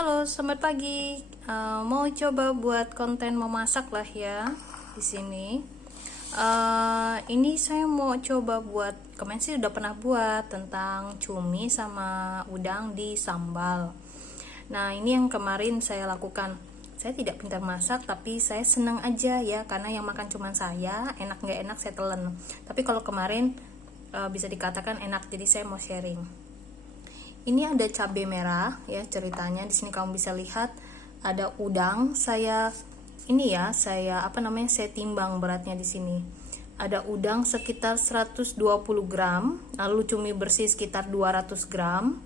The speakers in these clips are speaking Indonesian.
Halo, selamat pagi. Mau coba buat konten memasak lah ya di sini. Ini saya mau coba buat, kemarin sih udah pernah buat tentang cumi sama udang di sambal. Nah, ini yang kemarin saya lakukan. Saya tidak pintar masak, tapi saya senang aja ya, karena yang makan cuma saya, enak nggak enak saya telan. Tapi kalau kemarin bisa dikatakan enak, jadi saya mau sharing. Ini ada cabai merah ya ceritanya. Di sini kamu bisa lihat ada udang. Saya saya timbang beratnya di sini. Ada udang sekitar 120 gram, lalu cumi bersih sekitar 200 gram,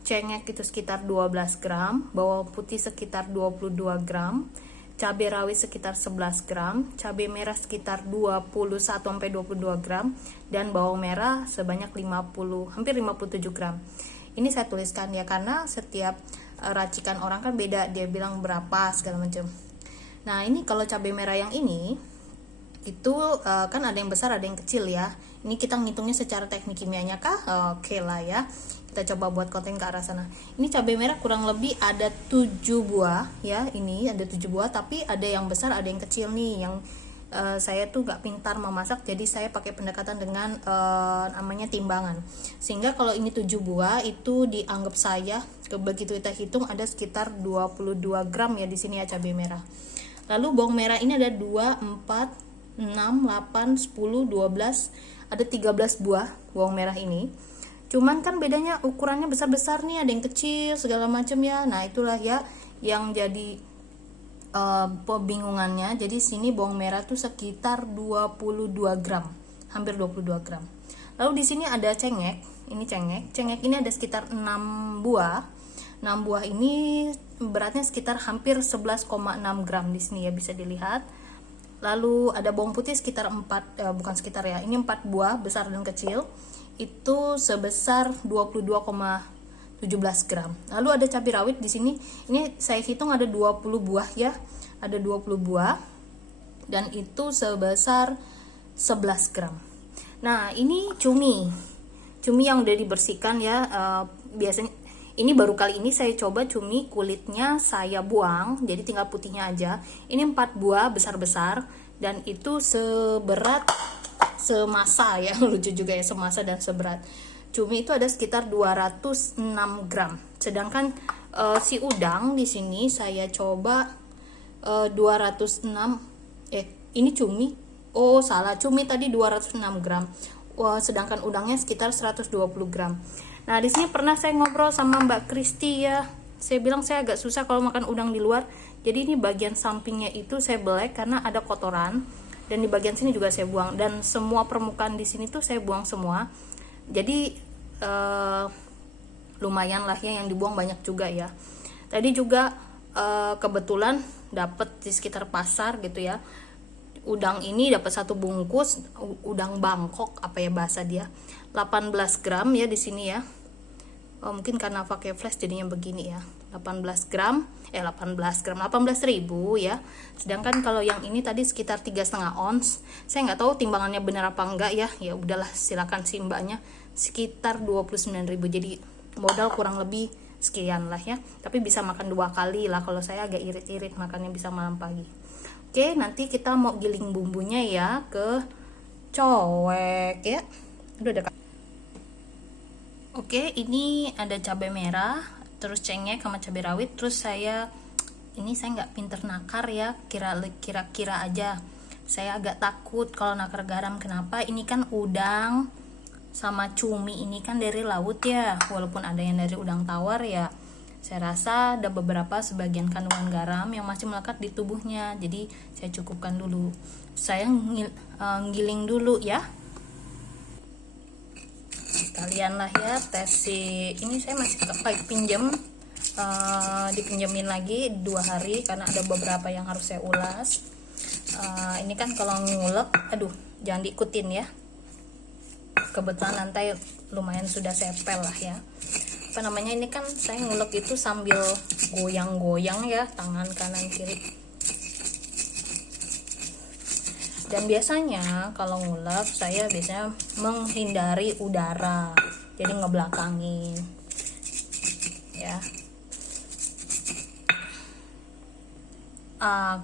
cengkeh itu sekitar 12 gram, bawang putih sekitar 22 gram, cabai rawit sekitar 11 gram, cabai merah sekitar 21-22 gram, dan bawang merah sebanyak hampir 57 gram. Ini saya tuliskan ya, karena setiap racikan orang kan beda, dia bilang berapa segala macam. Nah, ini kalau cabai merah yang ini itu kan ada yang besar ada yang kecil ya. Ini kita ngitungnya secara teknik kimianya kah? Oke lah ya. Kita coba buat konten ke arah sana. Ini cabai merah kurang lebih ada 7 buah ya. Ini ada 7 buah, tapi ada yang besar ada yang kecil nih. Yang saya tuh gak pintar memasak, jadi saya pakai pendekatan dengan namanya timbangan. Sehingga kalau ini 7 buah itu dianggap saya, begitu kita hitung ada sekitar 22 gram ya di sini ya cabai merah. Lalu bawang merah ini ada 2, 4, 6, 8, 10, 12, ada 13 buah bawang merah ini. Cuman kan bedanya ukurannya besar-besar nih, ada yang kecil segala macam ya. Nah, itulah ya yang jadi pembingungannya. Jadi sini bawang merah tuh sekitar 22 gram, hampir 22 gram. Lalu di sini ada cengkeh. Ini cengkeh ini ada sekitar 6 buah. 6 buah ini beratnya sekitar hampir 11,6 gram di sini ya, bisa dilihat. Lalu ada bawang putih sekitar 4 ini 4 buah besar dan kecil. Itu sebesar 22,17 gram. Lalu ada cabai rawit di sini. Ini saya hitung ada 20 buah ya. Ada 20 buah dan itu sebesar 11 gram. Nah, ini cumi. Cumi yang udah dibersihkan ya. Biasanya ini baru kali ini saya coba cumi kulitnya saya buang, jadi tinggal putihnya aja. Ini 4 buah besar-besar dan itu semasa ya, lucu juga ya, semasa dan seberat. Cumi itu ada sekitar 206 gram. Sedangkan si udang di sini saya coba 206. Ini cumi. Oh, salah. Cumi tadi 206 gram. Sedangkan udangnya sekitar 120 gram. Nah, di sini pernah saya ngobrol sama Mbak Kristi ya. Saya bilang saya agak susah kalau makan udang di luar. Jadi ini bagian sampingnya itu saya belek karena ada kotoran, dan di bagian sini juga saya buang, dan semua permukaan di sini tuh saya buang semua. Jadi lumayan lah ya, yang dibuang banyak juga ya. Tadi juga kebetulan dapat di sekitar pasar gitu ya. Udang ini dapat 1 bungkus, udang Bangkok apa ya bahasa dia. 18 gram ya di sini ya. Mungkin karena pakai flash jadinya begini ya. 18 ribu ya. Sedangkan kalau yang ini tadi sekitar 3,5 ons. Saya nggak tahu timbangannya benar apa enggak ya. Ya udahlah, silakan sih mbaknya. Sekitar 29.000. Jadi modal kurang lebih sekian lah ya. Tapi bisa makan 2 kali lah. Kalau saya agak irit-irit makannya bisa malam pagi. Oke, nanti kita mau giling bumbunya ya ke cowek ya. Oke, ini ada cabai merah, terus cengkeh sama cabai rawit. Terus saya nggak pinter nakar ya, kira-kira aja. Saya agak takut kalau nakar garam. Kenapa? Ini kan udang sama cumi ini kan dari laut ya, walaupun ada yang dari udang tawar ya. Saya rasa ada beberapa sebagian kandungan garam yang masih melekat di tubuhnya, jadi saya cukupkan dulu. Saya ngiling dulu ya. Kalian lah ya tes ini. Saya masih pinjam, dipinjemin lagi 2 hari karena ada beberapa yang harus saya ulas. Ini kan kalau ngulek, jangan diikutin ya. Kebetulan nanti lumayan sudah sepel lah ya. Ini kan saya ngulek itu sambil goyang-goyang ya, tangan kanan kiri. Dan biasanya kalau ngulek saya biasanya menghindari udara, jadi ngebelakangin ya.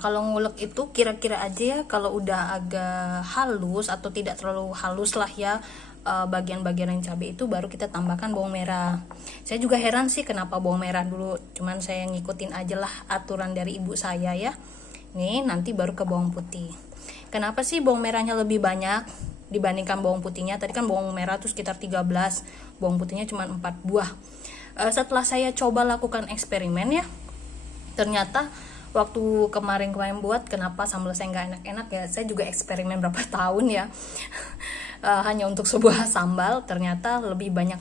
Kalau ngulek itu kira-kira aja ya, kalau udah agak halus atau tidak terlalu halus lah ya, bagian-bagian yang cabai itu baru kita tambahkan bawang merah. Saya juga heran sih kenapa bawang merah dulu, cuman saya ngikutin aja lah aturan dari ibu saya ya. Nih nanti baru ke bawang putih. Kenapa sih bawang merahnya lebih banyak dibandingkan bawang putihnya? Tadi kan bawang merah tuh sekitar 13, bawang putihnya cuma 4 buah. Setelah saya coba lakukan eksperimen ya, ternyata waktu kemarin buat kenapa sambal saya nggak enak-enak ya, saya juga eksperimen berapa tahun ya. Hanya untuk sebuah sambal ternyata lebih banyak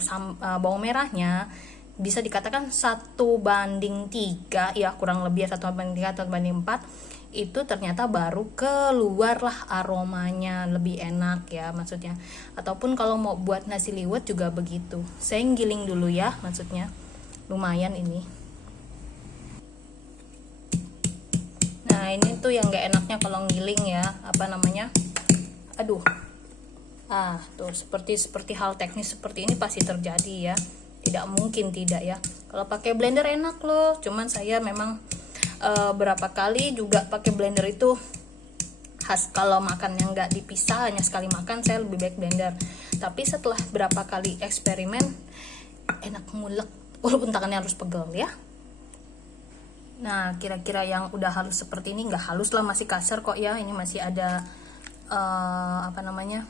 bawang merahnya, bisa dikatakan 1:3 ya, kurang lebih 1:3 atau 1:4. Itu ternyata baru keluarlah aromanya lebih enak ya maksudnya. Ataupun kalau mau buat nasi liwet juga begitu, saya giling dulu ya, maksudnya lumayan ini. Nah ini tuh yang gak enaknya kalau ngiling ya, apa namanya, aduh, tuh seperti hal teknis seperti ini pasti terjadi ya, tidak mungkin tidak ya. Kalau pakai blender enak loh, cuman saya memang berapa kali juga pakai blender itu khas, kalau makan yang nggak dipisah hanya sekali makan saya lebih baik blender. Tapi setelah berapa kali eksperimen enak ngulek, walaupun tangannya harus pegel ya. Nah kira-kira yang udah halus seperti ini, nggak halus lah, masih kasar kok ya, ini masih ada apa namanya,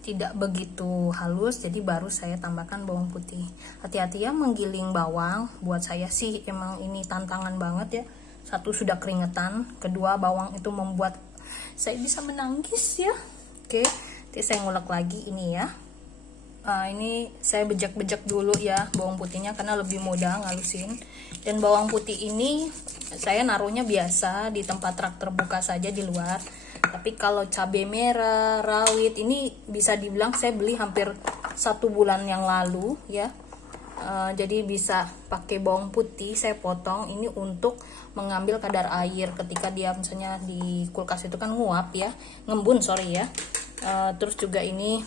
tidak begitu halus, jadi baru saya tambahkan bawang putih. Hati-hati ya menggiling bawang, buat saya sih emang ini tantangan banget ya. Satu sudah keringetan, kedua bawang itu membuat saya bisa menangis ya. Oke, nanti saya ngulek lagi ini ya. Ini saya bejek-bejek dulu ya bawang putihnya karena lebih mudah ngalusin. Dan bawang putih ini saya naruhnya biasa di tempat rak terbuka saja di luar. Tapi kalau cabai merah, rawit ini bisa dibilang saya beli hampir 1 bulan yang lalu ya. Jadi bisa pakai bawang putih saya potong ini untuk mengambil kadar air ketika dia misalnya di kulkas itu kan nguap ya, ngembun sorry ya. Terus juga ini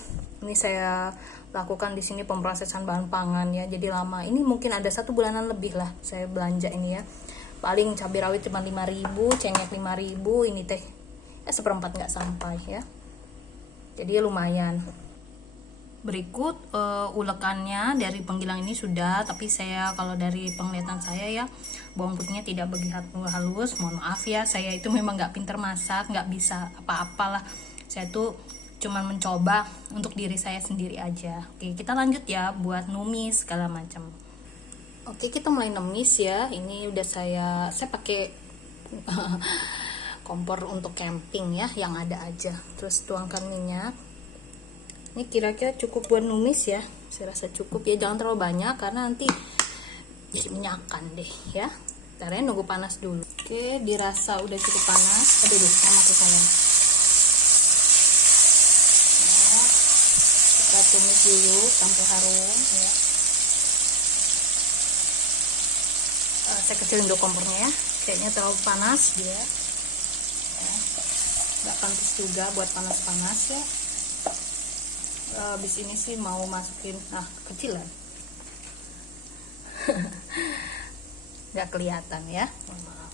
saya lakukan di sini pemrosesan bahan pangan ya, jadi lama ini mungkin ada 1 bulanan lebih lah saya belanja ini ya. Paling cabai rawit cuma 5.000, cengkeh 5.000, ini teh ya 1/4 nggak sampai ya, jadi lumayan. Berikut ulekannya dari penggiling ini sudah, tapi saya kalau dari penglihatan saya ya bawang putihnya tidak begitu halus, mohon maaf ya, saya itu memang nggak pinter masak, nggak bisa apa-apalah, saya tuh cuman mencoba untuk diri saya sendiri aja. Oke kita lanjut ya buat numis segala macam. Oke kita mulai numis ya, ini udah saya pakai kompor untuk camping ya, yang ada aja. Terus tuangkan minyak. Ini kira-kira cukup buat numis ya, saya rasa cukup ya, jangan terlalu banyak karena nanti jadi menyakan deh ya. Ntar ya nunggu panas dulu. Oke dirasa udah cukup panas, aduh enak tuh sayang. Kita tumis dulu sampai harum ya. Saya kecilin dulu kompornya ya, kayaknya terlalu panas dia ya. Nggak pantas juga buat panas-panas ya. Habis ini sih mau masukin kecilan nggak kelihatan ya, maaf.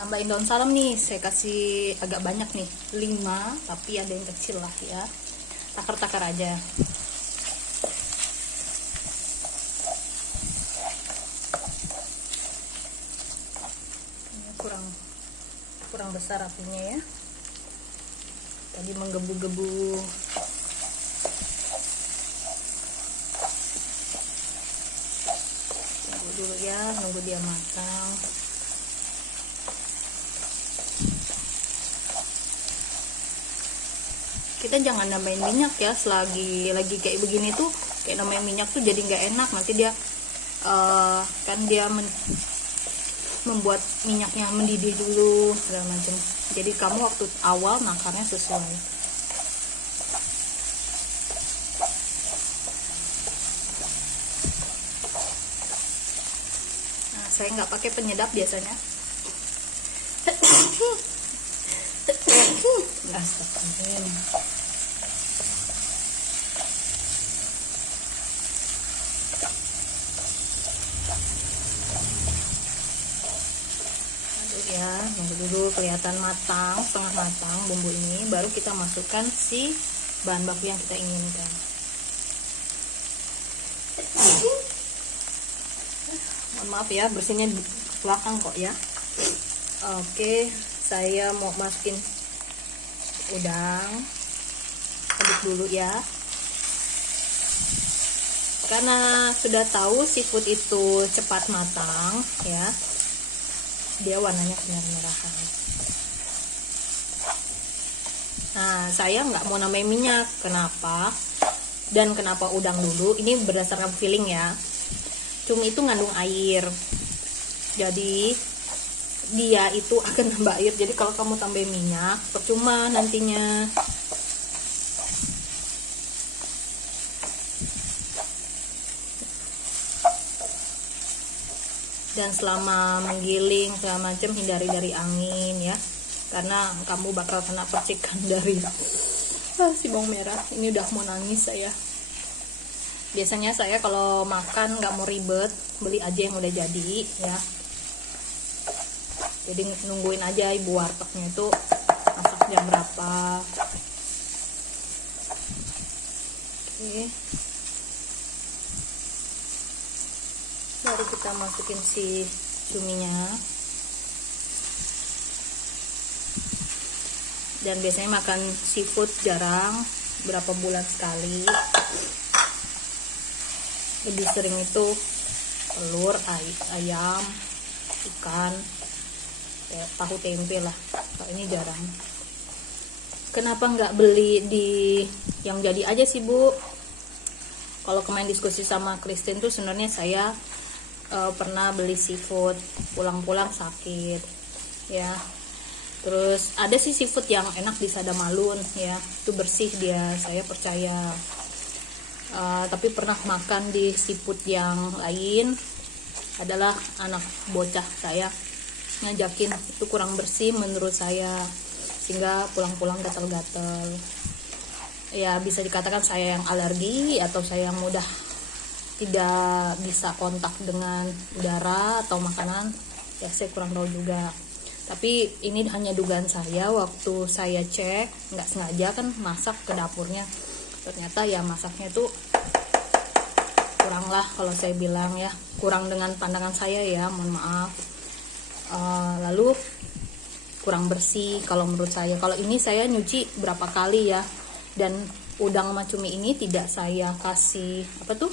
Tambahin daun salam nih, saya kasih agak banyak nih, 5, tapi ada yang kecil lah ya, takar-takar aja. Ini kurang besar apinya ya, tadi menggebu-gebu. Tunggu dulu ya, nunggu dia matang. Kita jangan nambahin minyak ya, selagi lagi kayak begini tuh kayak nambahin minyak tuh jadi nggak enak, nanti dia kan dia membuat minyaknya mendidih dulu segala macam. Jadi kamu waktu awal nakarnya sesuai. Saya nggak pakai penyedap biasanya. Astagfirullah. Ya, nunggu dulu kelihatan matang, setengah matang bumbu ini, baru kita masukkan si bahan baku yang kita inginkan. Mohon maaf ya, bersihnya di belakang kok ya. Oke, saya mau masukin udang, aduk dulu ya. Karena sudah tahu seafood itu cepat matang ya, dia warnanya kemerah-merahan. Nah, saya nggak mau nambahin minyak. Kenapa? Dan kenapa udang dulu? Ini berdasarkan feeling ya. Cumi itu ngandung air, jadi dia itu akan nambah air. Jadi kalau kamu tambahin minyak, percuma nantinya. Dan selama menggiling segala macam, hindari dari angin ya, karena kamu bakal kena percikan dari si bawang merah. Ini udah mau nangis saya. Biasanya saya kalau makan nggak mau ribet, beli aja yang udah jadi ya. Jadi nungguin aja ibu wartegnya itu masak jam berapa. Oke. Baru kita masukin si cuminya. Dan biasanya makan seafood jarang, berapa bulan sekali. Lebih sering itu telur, ayam, ikan, ya, tahu tempe lah. Kalau ini jarang. Kenapa nggak beli di yang jadi aja sih Bu? Kalau kemarin diskusi sama Kristen tuh sebenarnya saya pernah beli seafood, pulang-pulang sakit ya. Terus ada sih seafood yang enak di Sadamalun ya, itu bersih dia, saya percaya. Tapi pernah makan di seafood yang lain, adalah anak bocah saya ngajakin, itu kurang bersih menurut saya, sehingga pulang-pulang gatal-gatal. Ya bisa dikatakan saya yang alergi atau saya yang mudah tidak bisa kontak dengan udara atau makanan, ya saya kurang tahu juga. Tapi ini hanya dugaan saya, waktu saya cek nggak sengaja kan masak ke dapurnya, ternyata ya masaknya tuh kurang lah, kalau saya bilang ya, kurang dengan pandangan saya ya, mohon maaf. Lalu kurang bersih kalau menurut saya. Kalau ini saya nyuci berapa kali ya, dan udang sama cumi ini tidak saya kasih apa tuh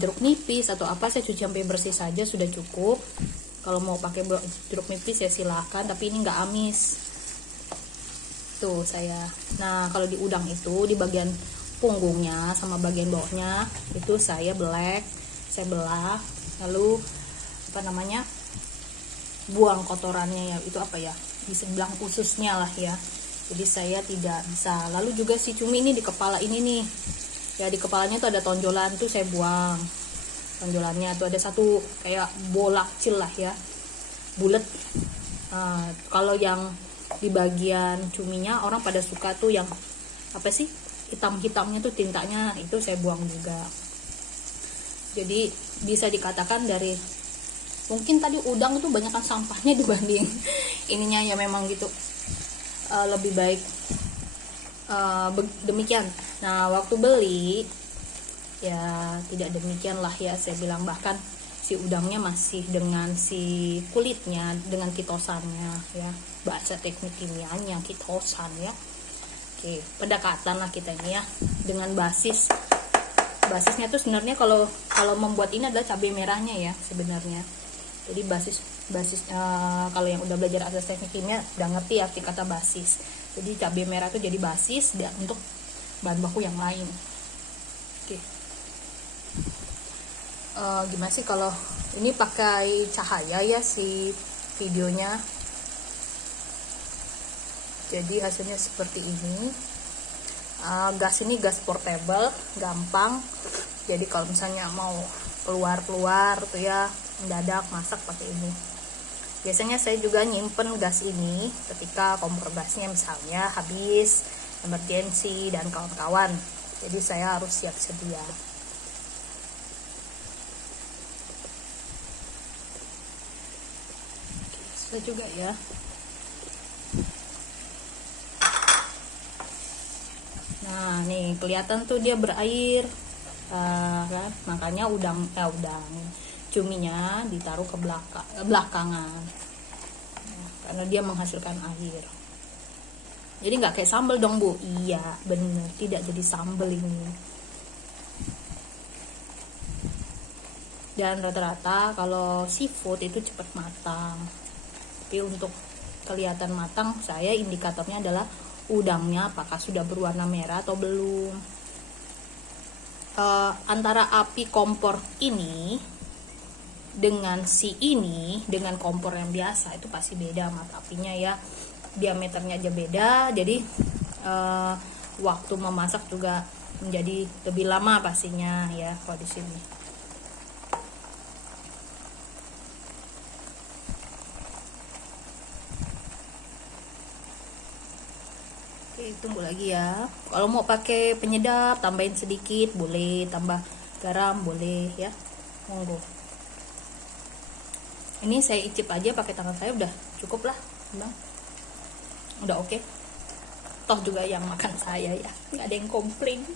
jeruk nipis atau apa, saya cuci sampai bersih saja sudah cukup. Kalau mau pakai jeruk nipis ya silahkan, tapi ini nggak amis tuh saya. Nah kalau di udang itu di bagian punggungnya sama bagian bawahnya itu saya belah, lalu apa namanya, buang kotorannya ya, itu apa ya, bisa bilang ususnya lah ya. Jadi saya tidak bisa. Lalu juga si cumi ini di kepala ini nih ya, di kepalanya tuh ada tonjolan, tuh saya buang tonjolannya. Tuh ada satu kayak bola kecil lah ya, bulat. Kalau yang di bagian cuminya orang pada suka tuh yang apa sih, hitam-hitamnya tuh tintanya, itu saya buang juga. Jadi bisa dikatakan dari mungkin tadi udang itu banyakkan sampahnya dibanding ininya ya, memang gitu. Lebih baik demikian. Nah waktu beli ya tidak demikian lah ya, saya bilang. Bahkan si udangnya masih dengan si kulitnya, dengan kitosannya ya, bahasa teknik kimianya kitosan ya. Oke, pendekatan lah kita ini ya, dengan basisnya tuh sebenarnya kalau membuat ini adalah cabai merahnya ya sebenarnya. Jadi basis kalau yang udah belajar asas teknik kimia udah ngerti arti kata basis. Jadi cabai merah itu jadi basis dan untuk bahan baku yang lain. Oke. Gimana sih kalau ini pakai cahaya ya si videonya. Jadi hasilnya seperti ini. Gas ini gas portable, gampang. Jadi kalau misalnya mau keluar tuh ya, mendadak masak pakai ini. Biasanya saya juga nyimpen gas ini ketika kompor gasnya misalnya habis, emergency dan kawan-kawan. Jadi saya harus siap sedia. Saya juga ya. Nah nih kelihatan tuh dia berair, kan? Makanya udang cuminya ditaruh ke belakangan, karena dia menghasilkan air. Jadi nggak kayak sambal dong Bu. Iya bener, tidak jadi sambal ini. Dan rata-rata kalau seafood itu cepat matang. Tapi untuk kelihatan matang, saya indikatornya adalah udangnya apakah sudah berwarna merah atau belum. Antara api kompor ini dengan dengan kompor yang biasa itu pasti beda mata apinya ya, diameternya aja beda. Jadi waktu memasak juga menjadi lebih lama pastinya ya kalau di sini. Oke, tunggu lagi ya. Kalau mau pakai penyedap tambahin sedikit boleh, tambah garam boleh ya, monggo. Ini saya icip aja pakai tangan saya udah cukup lah, udah oke. Toh juga yang makan saya ya, nggak ada yang komplain.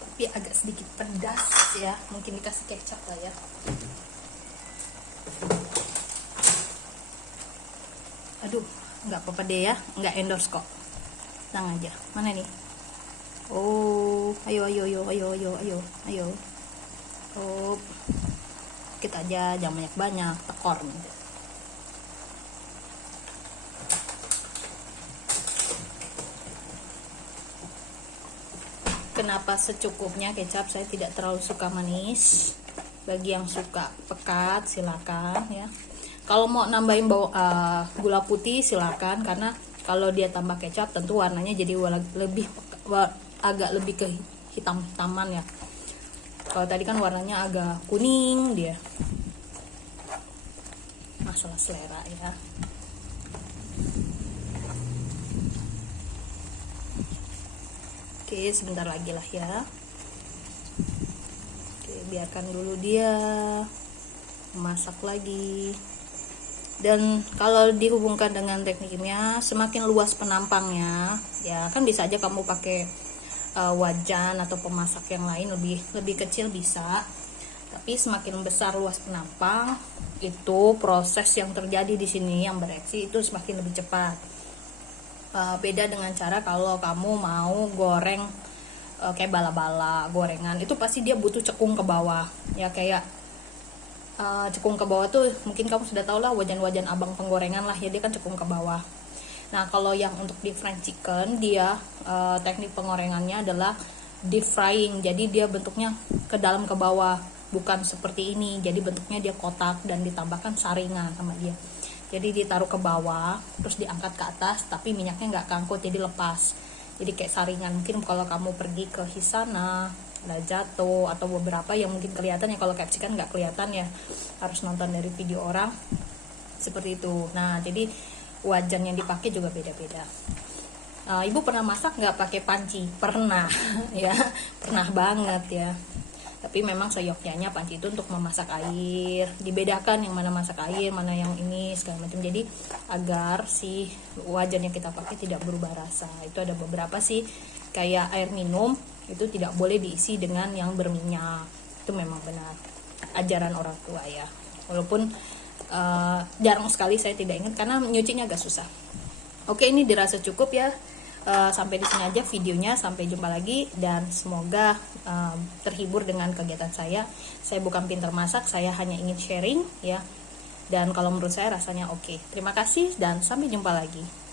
Tapi agak sedikit pedas ya, mungkin dikasih kecap lah ya. Aduh, nggak apa-apa deh ya, nggak endorse kok. Tenang aja. Mana nih? Oh, ayo. Oh, kita aja, jangan banyak-banyak, tekor nih. Kenapa secukupnya kecap? Saya tidak terlalu suka manis. Bagi yang suka pekat silakan ya. Kalau mau nambahin gula putih silakan, karena kalau dia tambah kecap tentu warnanya jadi agak lebih ke hitam-hitaman ya. Kalau tadi kan warnanya agak kuning dia. Masalah selera ya. Oke, sebentar lagi lah ya. Oke, biarkan dulu dia masak lagi. Dan kalau dihubungkan dengan teknik kimia, semakin luas penampangnya ya, kan bisa aja kamu pakai wajan atau pemasak yang lain lebih kecil bisa, tapi semakin besar luas penampang itu proses yang terjadi di sini yang bereaksi itu semakin lebih cepat. Beda dengan cara kalau kamu mau goreng kayak bala-bala gorengan, itu pasti dia butuh cekung ke bawah ya, kayak cekung ke bawah tuh mungkin kamu sudah tahu lah, wajan-wajan abang penggorengan lah ya, dia kan cekung ke bawah. Nah kalau yang untuk deep fried chicken, dia teknik pengorengannya adalah deep frying, jadi dia bentuknya ke dalam ke bawah, bukan seperti ini. Jadi bentuknya dia kotak dan ditambahkan saringan sama dia, jadi ditaruh ke bawah terus diangkat ke atas, tapi minyaknya nggak keangkut jadi lepas, jadi kayak saringan. Mungkin kalau kamu pergi ke Hisana, Lajato atau beberapa yang mungkin kelihatan ya, kalau capsikan nggak kelihatan ya, harus nonton dari video orang seperti itu. Nah jadi wajan yang dipakai juga beda-beda. Ibu pernah masak nggak pakai panci? Pernah ya, pernah banget ya. Tapi memang seyogyanya panci itu untuk memasak air, dibedakan yang mana masak air, mana yang ini segala macam. Jadi agar si wajan yang kita pakai tidak berubah rasa. Itu ada beberapa sih, kayak air minum itu tidak boleh diisi dengan yang berminyak. Itu memang benar ajaran orang tua ya. Walaupun jarang sekali saya tidak ingat karena nyucinya agak susah. Oke, ini dirasa cukup ya. Sampai di sini aja videonya, sampai jumpa lagi dan semoga terhibur dengan kegiatan saya. Saya bukan pintar masak, saya hanya ingin sharing ya. Dan kalau menurut saya rasanya oke. Terima kasih dan sampai jumpa lagi.